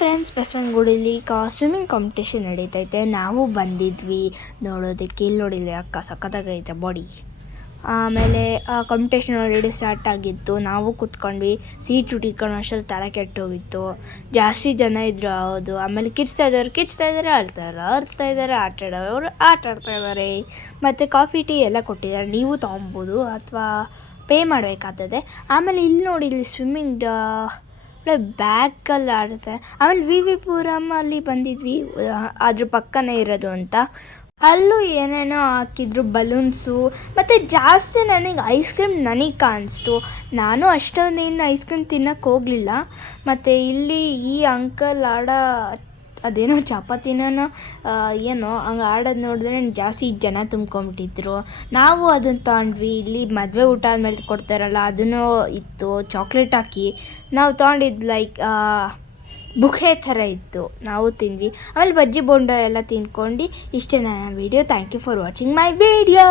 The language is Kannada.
ಫ್ರೆಂಡ್ಸ್, ಬಸವನಗುಡಿಲಿ ಸ್ವಿಮ್ಮಿಂಗ್ ಕಾಂಪಿಟೇಷನ್ ನಡೀತೈತೆ. ನಾವು ಬಂದಿದ್ವಿ ನೋಡೋದಕ್ಕೆ. ಇಲ್ಲಿ ನೋಡಿಲ್ಲ ಅಕ್ಕ ಸಖತ್ತಾಗೈತೆ ಬಾಡಿ. ಆಮೇಲೆ ಕಾಂಪಿಟೇಷನ್ ಆಲ್ರೆಡಿ ಸ್ಟಾರ್ಟ್ ಆಗಿತ್ತು. ನಾವು ಕೂತ್ಕೊಂಡ್ವಿ. ಸೀಟ್ ಹುಡುಕೊಂಡು ಅಷ್ಟರಲ್ಲಿ ತಲೆ ಕೆಟ್ಟೋಗಿತ್ತು. ಜಾಸ್ತಿ ಜನ ಇದ್ದರು. ಹೌದು. ಆಮೇಲೆ ಕಿಡ್ಸ್ತಾ ಇದ್ದಾರೆ, ಅಳ್ತಾ ಇದ್ದಾರೆ, ಆಟ ಆಡ್ತಾ ಇದ್ದಾರೆ. ಮತ್ತು ಕಾಫಿ ಟೀ ಎಲ್ಲ ಕೊಟ್ಟಿದ್ದಾರೆ. ನೀವು ತೊಗೊಬೋದು ಅಥವಾ ಪೇ ಮಾಡಬೇಕಾಗ್ತದೆ. ಆಮೇಲೆ ಇಲ್ಲಿ ನೋಡಿ, ಇಲ್ಲಿ ಸ್ವಿಮ್ಮಿಂಗ್ ಬ್ಯಾಕಲ್ಲಿ ಆಡುತ್ತೆ. ಆಮೇಲೆ ವಿ ಪುರಮಲ್ಲಿ ಬಂದಿದ್ವಿ, ಅದ್ರ ಪಕ್ಕನೇ ಇರೋದು ಅಂತ. ಅಲ್ಲೂ ಏನೇನೋ ಹಾಕಿದ್ರು, ಬಲೂನ್ಸು. ಮತ್ತು ಜಾಸ್ತಿ ನನಗೆ ಐಸ್ ಕ್ರೀಮ್ ಕಾಣಿಸ್ತು. ನಾನು ಅಷ್ಟೊಂದೇನು ಐಸ್ ಕ್ರೀಮ್ ತಿನ್ನೋಕ್ಕೆ ಹೋಗಲಿಲ್ಲ. ಮತ್ತು ಇಲ್ಲಿ ಈ ಅಂಕಲ್ ಅದೇನೋ ಚಪಾತಿನೋ ಏನೋ ಹಂಗೆ ಆಡೋದು ನೋಡಿದ್ರೆ ಜಾಸ್ತಿ ಜನ ತುಂಬ್ಕೊಂಬಿಟ್ಟಿದ್ರು. ನಾವು ಅದನ್ನು ತೊಗೊಂಡ್ವಿ. ಇಲ್ಲಿ ಮದುವೆ ಊಟ ಆದಮೇಲೆ ಕೊಡ್ತಾರಲ್ಲ, ಅದನ್ನು ಇತ್ತು, ಚಾಕ್ಲೇಟ್ ಹಾಕಿ. ನಾವು ತೊಗೊಂಡಿದ್ದು ಬುಖೆ ಥರ ಇತ್ತು. ನಾವು ತಿಂದ್ವಿ. ಆಮೇಲೆ ಬಜ್ಜಿ ಬೋಂಡ ಎಲ್ಲ ತಿನ್ಕೊಂಡು. ಇಷ್ಟೇ ನನ್ನ video. Thank you for watching my video.